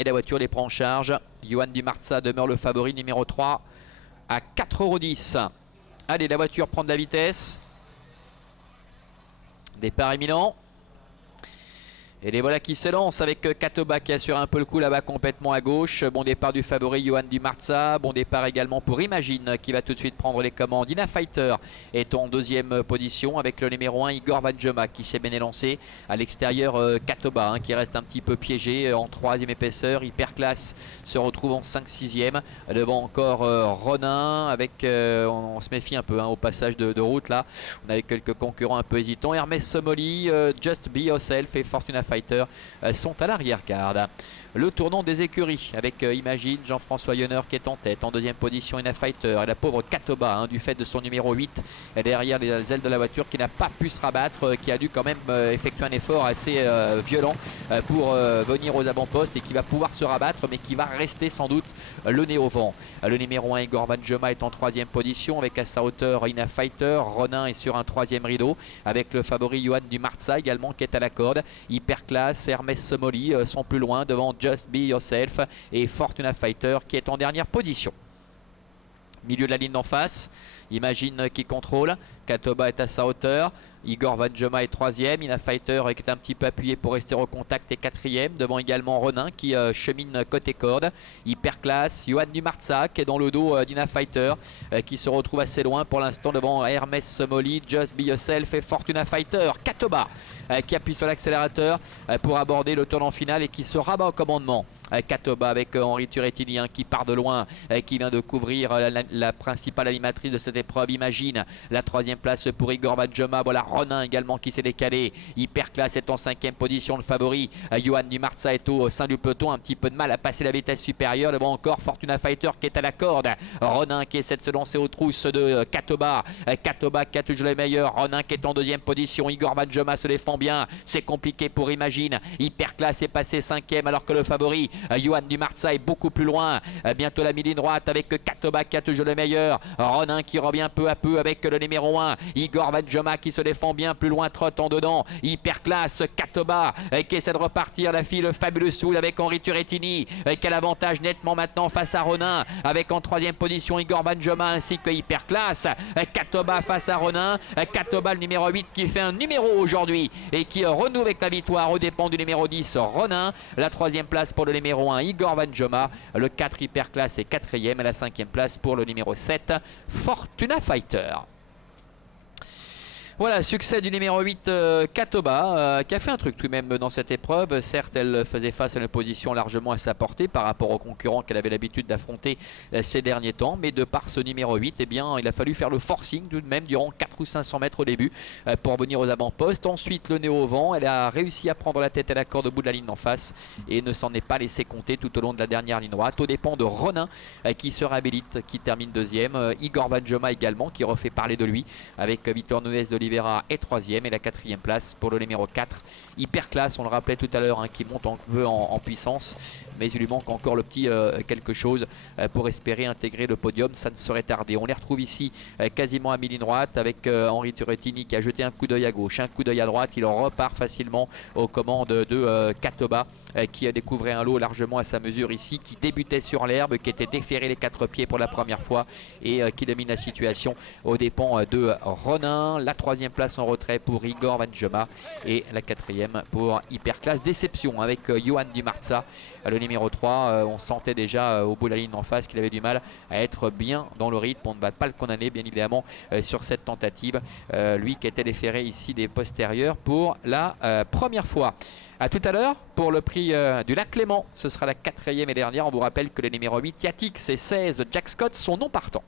Et la voiture les prend en charge. Johan Dumarza demeure le favori numéro 3 à 4,10 €. Allez, la voiture prend de la vitesse. Départ imminent. Et les voilà qui s'élancent avec Katoba qui assure un peu le coup là-bas complètement à gauche. Bon départ du favori Johan Dumarza. Bon départ également pour Imagine qui va tout de suite prendre les commandes. Ina Fighter est en deuxième position avec le numéro 1 Igor Vanjema qui s'est bien élancé. À l'extérieur Katoba qui reste un petit peu piégé en troisième épaisseur. Hyperclasse se retrouve en 5-6e. Devant encore Ronin avec, on se méfie un peu au passage de route là. On avait quelques concurrents un peu hésitants. Hermès Somoli, Just Be Yourself et Fortuna Fighter sont à l'arrière-garde. Le tournant des écuries avec Imagine, Jean-François Yonner qui est en tête. En deuxième position, Ina Fighter et la pauvre Katoba du fait de son numéro 8. Et derrière les ailes de la voiture qui n'a pas pu se rabattre, qui a dû quand même effectuer un effort assez violent pour venir aux avant-postes et qui va pouvoir se rabattre mais qui va rester sans doute le nez au vent. Le numéro 1 Igor Vanjema est en troisième position avec à sa hauteur Ina Fighter. Ronin est sur un troisième rideau avec le favori Johan Dumarza également qui est à la corde. Hyperclasse, Hermès Somoli sont plus loin devant Just Be Yourself et Fortuna Fighter qui est en dernière position. Milieu de la ligne d'en face, Imagine qui contrôle, Katoba est à sa hauteur, Igor Vanjema est troisième, Ina Fighter qui est un petit peu appuyé pour rester au contact est quatrième, devant également Ronin qui chemine côté corde, Hyperclasse, Johan Dumarza qui est dans le dos d'Ina Fighter qui se retrouve assez loin pour l'instant devant Hermès Somoli, Just Be Yourself et Fortuna Fighter. Katoba qui appuie sur l'accélérateur pour aborder le tournant final et qui se rabat au commandement. Katoba avec Henri Turettini qui part de loin, qui vient de couvrir la principale animatrice de cette épreuve, Imagine. La troisième place pour Igor Vanjema. Voilà Ronin également qui s'est décalé. Hyperclasse est en cinquième position, le favori. Johan Dumarza est au sein du peloton, un petit peu de mal à passer la vitesse supérieure. Devant encore Fortuna Fighter qui est à la corde. Ronin qui essaie de se lancer aux trousses de Katoba. Katoba qui a toujours les meilleurs. Ronin qui est en deuxième position. Igor Vanjema se défend bien. C'est compliqué pour Imagine. Hyperclasse est passé cinquième alors que le favori Johan Dumarza est beaucoup plus loin. Bientôt la mi-ligne droite avec Katoba qui a toujours le meilleur. Ronin qui revient peu à peu avec le numéro 1. Igor Vanjema qui se défend bien plus loin, trotte en dedans. Hyperclasse, Katoba qui essaie de repartir. La fille, le fabuleux Soul avec Henri Turettini qui a l'avantage nettement maintenant face à Ronin. Avec en troisième position Igor Vanjema ainsi que Hyperclasse. Katoba face à Ronin. Katoba le numéro 8 qui fait un numéro aujourd'hui et qui renoue avec la victoire aux dépens du numéro 10 Ronin. La troisième place pour le numéro 1 Igor Vanjema, le 4 Hyperclasse est quatrième et la cinquième place pour le numéro 7 Fortuna Fighter. Voilà, succès du numéro 8 Katoba qui a fait un truc tout de même dans cette épreuve. Certes, elle faisait face à une position largement à sa portée par rapport aux concurrents qu'elle avait l'habitude d'affronter ces derniers temps. Mais de par ce numéro 8, eh bien, il a fallu faire le forcing tout de même durant 400 ou 500 mètres au début pour venir aux avant-postes. Ensuite, le nez au vent, elle a réussi à prendre la tête à la corde au bout de la ligne d'en face et ne s'en est pas laissé compter tout au long de la dernière ligne droite. Aux dépens de Ronin qui se réhabilite, qui termine deuxième. Igor Vanjema également qui refait parler de lui avec Victor Nuez d'Oliveira est troisième et la quatrième place pour le numéro 4 Hyperclasse, on le rappelait tout à l'heure qui monte un peu en puissance mais il lui manque encore le petit quelque chose pour espérer intégrer le podium, ça ne serait tardé. On les retrouve ici quasiment à mi-ligne droite avec Henri Turettini qui a jeté un coup d'œil à gauche, un coup d'œil à droite, il repart facilement aux commandes de Katoba qui a découvert un lot largement à sa mesure ici, qui débutait sur l'herbe, qui était déféré les quatre pieds pour la première fois et qui domine la situation aux dépens de Ronin. La troisième place en retrait pour Igor Vanjema et la quatrième pour Hyperclasse. Déception avec Johan Dumarza, le numéro 3. On sentait déjà au bout de la ligne en face qu'il avait du mal à être bien dans le rythme. On ne va pas le condamner bien évidemment sur cette tentative. Lui qui était déféré ici des postérieurs pour la première fois. A tout à l'heure pour le prix du Lac Clément. Ce sera la quatrième et dernière. On vous rappelle que les numéros 8 Yatix et 16 Jack Scott sont non partants.